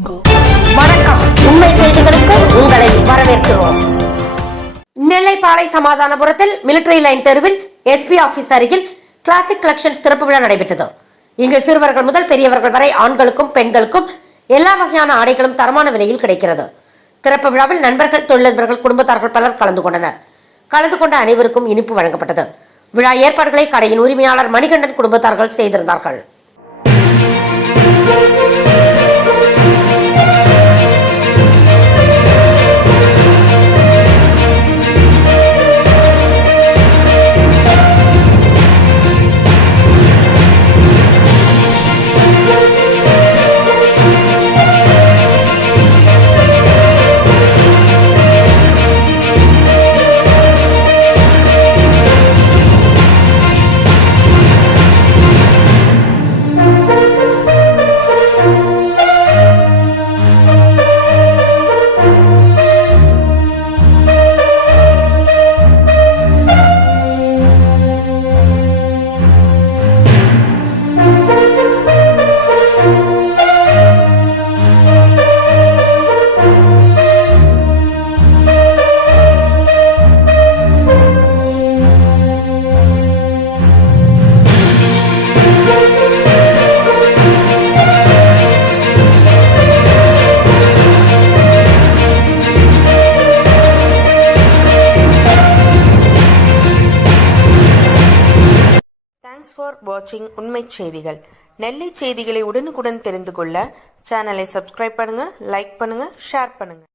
வணக்கம். உண்மை செய்திகளுக்கு உங்களை வரவேற்கிறோம். நெல்லை பாளை சமாதானபுரத்தில் மிலிட்டரி லைன் தெருவில் எஸ்பி ஆபீஸ் அருகில் கிளாசிக் கலெக்ஷன்ஸ் திறப்பு விழா நடைபெற்றது. இங்கு சிறுவர்கள் முதல் பெரியவர்கள் வரை ஆண்களுக்கும் பெண்களுக்கும் எல்லா வகையான ஆடைகளும் தரமான விலையில் கிடைக்கிறது. திறப்பு விழாவில் நண்பர்கள், தொழிலதிபர்கள், குடும்பத்தார்கள் பலர் கலந்து கொண்டனர். கலந்து கொண்ட அனைவருக்கும் இனிப்பு வழங்கப்பட்டது. விழா ஏற்பாடுகளை கடையின் உரிமையாளர் மணிகண்டன் குடும்பத்தார்கள் செய்திருந்தார்கள். Thanks for watching உண்மை செய்திகள். நெல்லை செய்திகளை உடனுக்குடன் தெரிந்து கொள்ள சேனலை சப்ஸ்கிரைப் பண்ணுங்க, லைக் பண்ணுங்க, ஷேர் பண்ணுங்க.